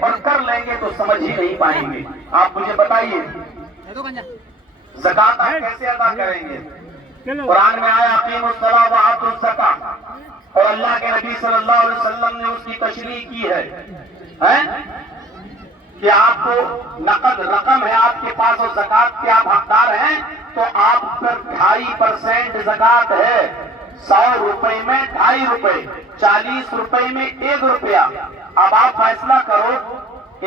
اور کر لیں گے تو سمجھ ہی نہیں پائیں گے. آپ مجھے بتائیے زکوٰۃ آپ کیسے ادا کریں گے؟ قرآن میں آیا اقیموا الصلاۃ وآتوا الزکاۃ، اور اللہ کے نبی صلی اللہ علیہ وسلم نے اس کی تشریح کی ہے کہ آپ کو نقد رقم ہے آپ کے پاس اور زکوٰۃ کے آپ حقدار ہیں تو آپ پر 2.5% زکوٰۃ ہے. 100 روپے میں 2.5 روپے، 40 روپے میں 1 روپیہ. اب آپ فیصلہ کرو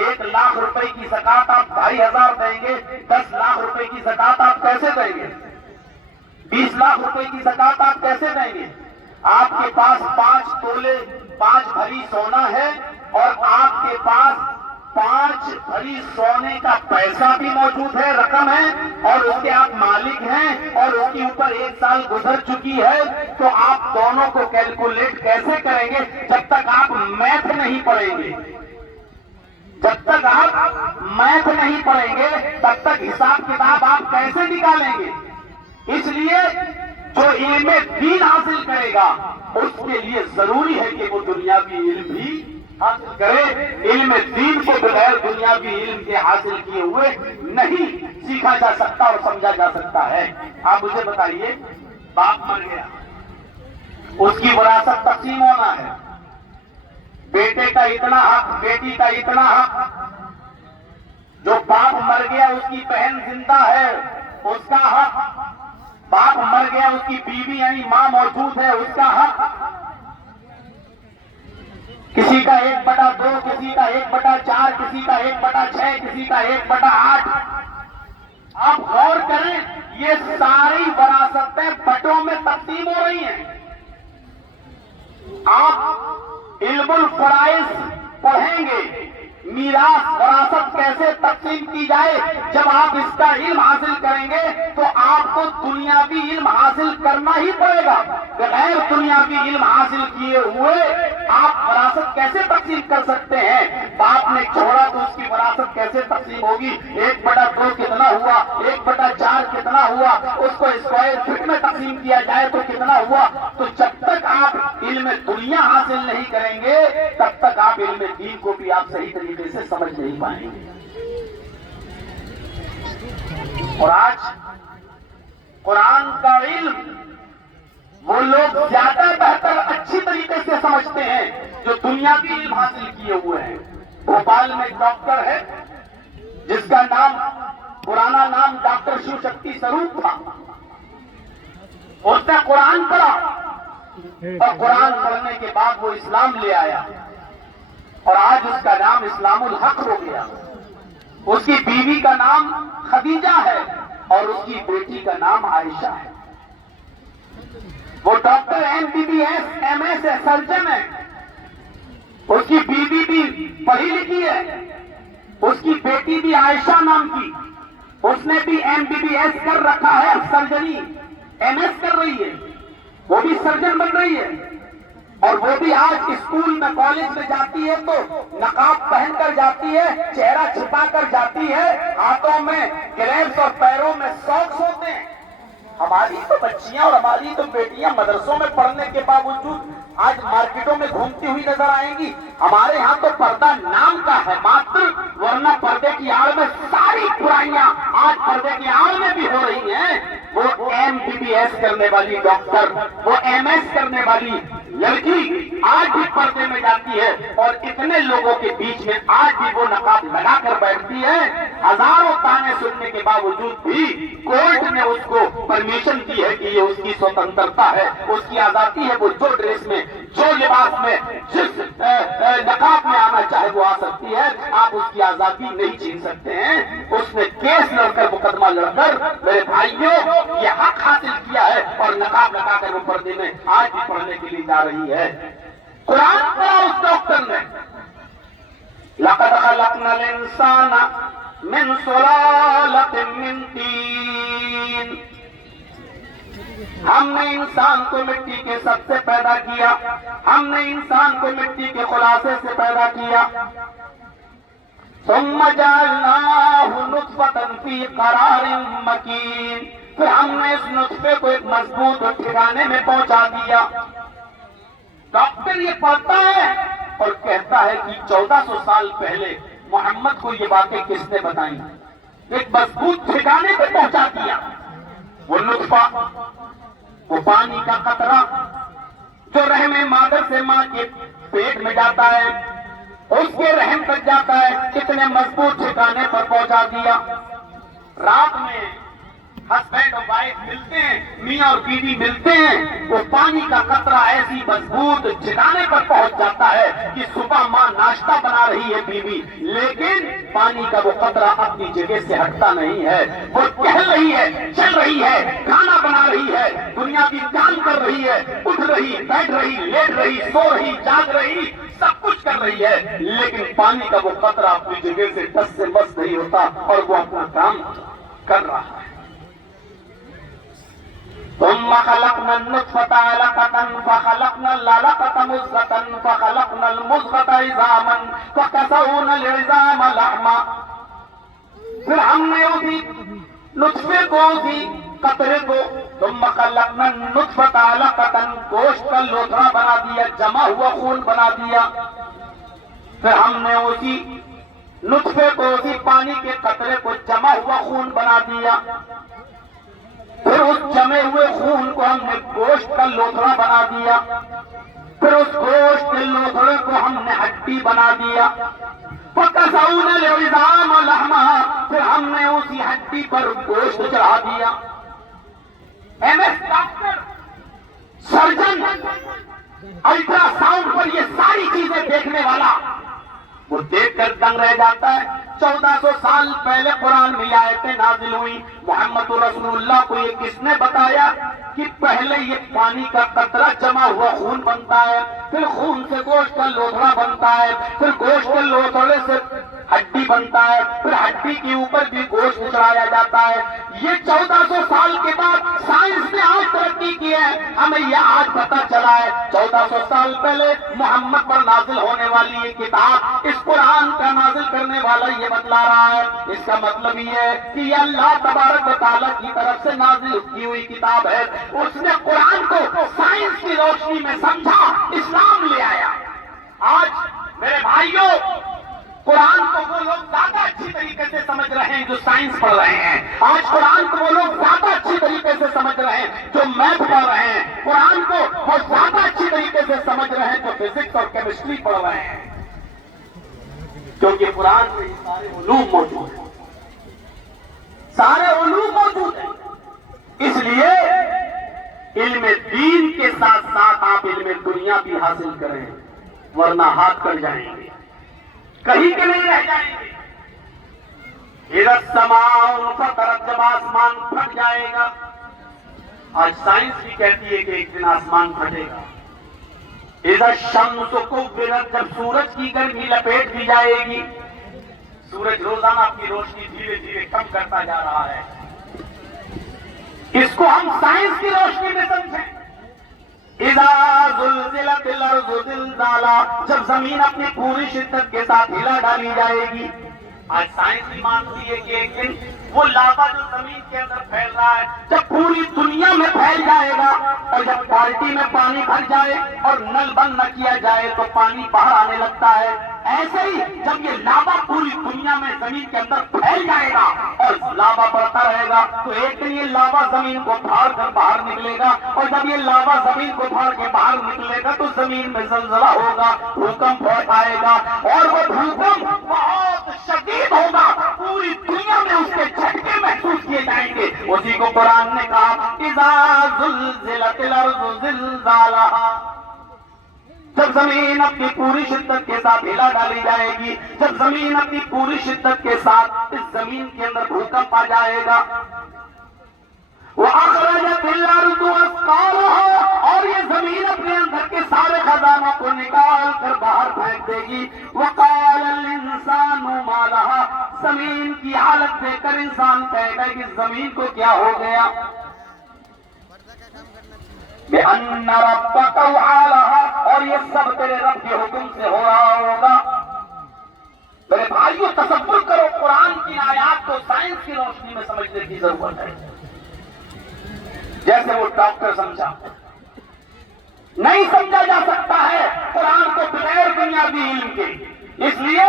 1 لاکھ روپے کی زکوٰۃ آپ 2,500 دیں گے، 10 لاکھ روپے کی زکوٰۃ آپ کیسے دیں گے؟ 20 لاکھ روپے کی زکوٰۃ آپ کیسے دیں گے؟ آپ کے پاس 5 تولے 5 بھری سونا ہے اور آپ کے پاس 5 بھری سونے کا پیسہ بھی موجود ہے، رقم ہے، اور اس کے آپ مالک ہیں اور اس کے اوپر 1 سال گزر چکی ہے، تو آپ دونوں کو کیلکولیٹ کیسے کریں گے جب تک آپ میتھ نہیں پڑھیں گے؟ جب تک آپ میتھ نہیں پڑھیں گے تب تک حساب کتاب آپ کیسے نکالیں گے؟ اس لیے جو علم دین حاصل کرے گا اس کے لیے ضروری ہے کہ وہ دنیاوی علم بھی حاصل کرے. علم دین کو بغیر دنیاوی علم کے حاصل کیے ہوئے نہیں سیکھا جا سکتا اور سمجھا جا سکتا ہے. آپ مجھے بتائیے باپ مر گیا، اس کی وراثت تقسیم ہونا ہے، بیٹے کا اتنا حق، بیٹی کا اتنا حق. جو باپ مر گیا اس کی بہن زندہ ہے اس کا حق، باپ مر گیا اس کی بیوی یعنی ماں موجود ہے اس کا حق. کسی کا 1/2، کسی کا 1/4، کسی کا 1/6، کسی کا 1/8. آپ غور کریں یہ ساری وراثتیں بٹوں میں تقسیم ہو رہی ہیں. آپ علم الفرائض پڑھیں گے، میراث وراثت کیسے تقسیم کی جائے. جب آپ اس کا علم حاصل کریں گے تو آپ کو دنیاوی علم حاصل کرنا ہی پڑے گا. بغیر دنیاوی علم حاصل کیے ہوئے آپ وراثت کیسے تقسیم کر سکتے ہیں؟ باپ نے چھوڑا تو اس کی وراثت کیسے تقسیم ہوگی؟ 1/2 کتنا ہوا، 1/4 کتنا ہوا، اس کو اسکوائر فٹ میں تقسیم کیا جائے تو کتنا ہوا. تو جب تک آپ علم دنیا حاصل نہیں کریں گے تب تک آپ علم دین کو بھی آپ صحیح طریقے سے سمجھ نہیں پائیں گے. اور آج قرآن کا علم وہ لوگ زیادہ بہتر اچھی طریقے سے سمجھتے ہیں جو دنیاوی علم حاصل کیے ہوئے ہیں. بھوپال میں ایک ڈاکٹر ہے جس کا نام پرانا نام ڈاکٹر شیو شکتی سروپ تھا. اس نے قرآن پڑھا اور قرآن پڑھنے کے بعد وہ اسلام لے آیا اور آج اس کا نام اسلام الحق ہو گیا. اس کی بیوی کا نام خدیجہ ہے اور اس کی بیٹی کا نام عائشہ ہے. وہ ڈاکٹر MBBS MS ہے، سرجن ہے. اس کی بیوی بھی پڑھی لکھی ہے، اس کی بیٹی بھی عائشہ نام کی، اس نے بھی MBBS کر رکھا ہے، سرجری MS کر رہی ہے، وہ بھی سرجن بن رہی ہے. اور وہ بھی آج اسکول میں کالج میں جاتی ہے تو نقاب پہن کر جاتی ہے، چہرہ چھپا کر جاتی ہے، ہاتھوں میں گلیوز اور پیروں میں ساکس ہوتے ہیں. ہماری تو بچیاں اور ہماری تو بیٹیاں مدرسوں میں پڑھنے کے باوجود آج مارکیٹوں میں گھومتی ہوئی نظر آئیں گی. ہمارے ہاں تو پردہ نام کا ہے ماتر، ورنہ پردے کی آڑ میں ساری برائیاں آج پردے کی آڑ میں بھی ہو رہی ہیں. وہ MBBS کرنے والی ڈاکٹر، وہ MS کرنے والی لڑکی آج بھی پردے میں جاتی ہے اور اتنے لوگوں کے بیچ میں آج بھی وہ نقاب لگا کر بیٹھتی ہے. ہزاروں تانے سننے کے باوجود بھی کورٹ نے اس کو پرمیشن دی ہے کہ یہ اس کی سوتنترتا ہے، اس کی آزادی ہے. وہ جو ڈریس میں، جو لباس میں، جس نقاب میں آنا چاہے وہ آ سکتی ہے. آپ اس کی آزادی نہیں چھین سکتے ہیں. اس نے کیس لڑ کر، مقدمہ لڑ کر میرے بھائیوں یہ حق حاصل کیا ہے اور نقاب لگا کر وہ پردے میں آج بھی پڑھنے کے لیے جا رہی ہے. قرآن پڑھا اس ڈاکٹر نے، لَقَدْ خَلَقْنَا الْإِنسَانَ مِنْ سُلَالَةٍ مِّن طِينٍ. ہم نے انسان کو مٹی کے سب سے پیدا کیا، ہم نے انسان کو مٹی کے خلاصے سے پیدا کیا. ثم جعلناه نطفة في قرار مكين. پھر ہم نے اس نطفے کو ایک مضبوط ٹھکانے میں پہنچا دیا. ڈاکٹر یہ پڑھتا ہے اور کہتا ہے کہ 1400 سال پہلے محمد کو یہ باتیں کس نے بتائیں؟ ایک مضبوط ٹھکانے پہ پہنچا دیا. وہ نطفہ، وہ پانی کا قطرہ جو رحم مادر سے ماں کے پیٹ میں جاتا ہے، اس کے رحم تک جاتا ہے، کتنے مضبوط ٹھکانے پر پہنچا دیا. رات میں ہسبینڈ اور وائف ملتے ہیں، میاں اور بیوی ملتے ہیں، وہ پانی کا قطرہ ایسی مضبوط ٹھکانے پر پہنچ جاتا ہے کہ صبح ماں ناشتہ بنا رہی ہے بیوی، لیکن پانی کا وہ قطرہ اپنی جگہ سے ہٹتا نہیں ہے. وہ ٹہل رہی ہے، چل رہی ہے، کھانا بنا رہی ہے، دنیا کی کام کر رہی ہے، اٹھ رہی، بیٹھ رہی، لیٹ رہی، سو رہی، جاگ رہی، سب کچھ کر رہی ہے، لیکن پانی کا وہ قطرہ اپنی جگہ سے ٹس سے مس نہیں ہوتا اور وہ اپنا کام کر رہا ہے. ثم خلقنا النطفة علقة فخلقنا العلقة مضغة فخلقنا المضغة عظاما فكسونا العظام لحما. پھر ہم نے اسی نطفے کو، اسی قطرے کو، ثم خلقنا النطفة علقة گوشت کا لوتھڑا بنا دیا، جمع ہوا خون بنا دیا. پھر ہم نے اسی نطفے کو، اسی پانی کے قطرے کو جمع ہوا خون بنا دیا. پھر اس جمے ہوئے خون کو ہم نے گوشت کا لوتھڑا بنا دیا. پھر اس گوشت کے لوتھڑے کو ہم نے ہڈی بنا دیا. فَكَسَوْنَا الْعِظَامَ لَحْمًا، پھر ہم نے اسی ہڈی پر گوشت چڑھا دیا. M S doctor, surgeon, ultrasound پر یہ ساری چیزیں دیکھنے والا وہ دیکھ کر دنگ رہ جاتا ہے. 1400 سال پہلے قرآن میں آیتیں نازل ہوئی. محمد رسول اللہ کو یہ کس نے بتایا کہ پہلے یہ پانی کا قطرہ جمع ہوا خون بنتا ہے، پھر خون سے گوشت کا لوتھڑا بنتا ہے، پھر گوشت کے لوتھڑے سے ہڈی بنتا ہے، پھر ہڈی کے اوپر بھی گوشت چڑھایا جاتا ہے. یہ 1400 سال کے بعد سائنس نے آج ترقی کی ہے، ہمیں یہ آج پتہ چلا ہے. 1400 سال پہلے محمد پر نازل ہونے والی یہ کتاب، اس قرآن کا نازل کرنے والا یہ بتلا رہا ہے. اس کا مطلب یہ ہے کہ یہ اللہ تبارک و تعالیٰ کی طرف سے نازل کی ہوئی کتاب ہے. اس نے قرآن کو سائنس کی روشنی میں سمجھا، اسلام لے آیا. آج میرے بھائیوں، قرآن کو وہ لوگ زیادہ اچھی طریقے سے سمجھ رہے ہیں جو سائنس پڑھ رہے ہیں. آج قرآن کو وہ لوگ زیادہ اچھی طریقے سے سمجھ رہے ہیں جو میتھ پڑھ رہے ہیں. قرآن کو وہ زیادہ اچھی طریقے سے سمجھ رہے ہیں جو فزکس اور کیمسٹری پڑھ رہے ہیں، کیونکہ قرآن میں یہ سارے علوم موجود ہیں، سارے علوم موجود ہیں. اس لیے علم دین کے ساتھ ساتھ آپ علم دنیا بھی حاصل کریں، ورنہ ہاتھ کٹ جائیں گے، کہیں کے نہیں رہ جائیں گے. اذا السماء انفطرت، جب آسمان پھٹ جائے گا. آج سائنس بھی کہتی ہے کہ ایک دن آسمان پھٹے گا. اذا الشمس کورت، جب سورج کی گرمی لپیٹ دی جائے گی. سورج روزانہ اپنی روشنی دھیرے دھیرے کم کرتا جا رہا ہے. اس کو ہم سائنس کی روشنی میں سمجھیں. اذا زلزلت الارض زلزالها، جب زمین اپنی پوری شدت کے ساتھ ہلا ڈالی جائے گی. آج سائنس بھی مانتی ہے کہ ایک دن وہ لاوا جو زمین کے اندر پھیل رہا ہے جب پوری دنیا میں پھیل جائے گا، اور جب بالٹی میں پانی بھر جائے اور نل بند نہ کیا جائے تو پانی باہر آنے لگتا ہے. ایسے ہی جب یہ لاوا پوری دنیا میں زمین کے اندر پھیل جائے گا اور لاوا بڑھتا رہے گا تو ایک دن یہ لاوا زمین کو پھاڑ کر باہر نکلے گا. اور جب یہ لاوا زمین کو پھاڑ کے باہر نکلے گا تو زمین میں زلزلہ ہوگا، بھوکمپ آئے گا، اور وہ بھوکمپ بہت شدید ہوگا. پوری دنیا میں اس کے جھٹکے محسوس کیے جائیں گے. اسی کو قرآن نے کہا اذا زلزلت الارض زلزالها، جب زمین اپنی پوری شدت کے ساتھ ہلا ڈالی جائے گی، جب زمین اپنی پوری شدت کے ساتھ اس زمین کے اندر بھوکمپ آ جائے گا. وَأَخْرَجَتِ الْأَرْضُ أَثْقَالَهَا، اور یہ زمین اپنے اندر کے سارے خزانوں کو نکال کر باہر پھینک دے گی. وَقَالَ الْإِنسَانُ مَا لَهَا، زمین کی حالت دیکھ کر انسان کہے گا کہ زمین کو کیا ہو گیا. بِأَنَّ رَبَّكَ أَوْحَىٰ لَهَا، اور یہ سب تیرے رب کے حکم سے ہو رہا ہوگا. میرے بھائیوں، تصور کرو، قرآن کی آیات کو سائنس کی روشنی میں سمجھنے کی ضرورت ہے. جیسے وہ ڈاکٹر سمجھا نہیں سمجھا جا سکتا ہے قرآن کو بغیر دنیاوی علم کے. اس لیے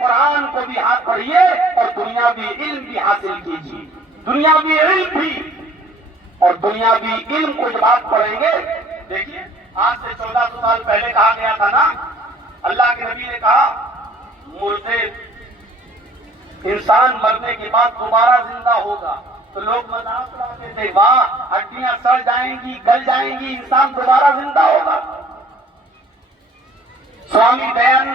قرآن کو بھی ہاتھ پڑھیے اور دنیاوی علم بھی حاصل کیجیے. دنیاوی علم بھی اور دنیاوی علم کو جب آپ پڑھیں گے. دیکھیے آج سے 1400 سال پہلے کہا گیا تھا نا, اللہ کے نبی نے کہا مردے انسان مرنے کے بعد دوبارہ زندہ ہوگا. تو لوگ مذاق اڑاتے تھے, واہ ہڈیاں سڑ جائیں گی, گل جائیں گی, انسان دوبارہ زندہ ہوگا. سوامی دیا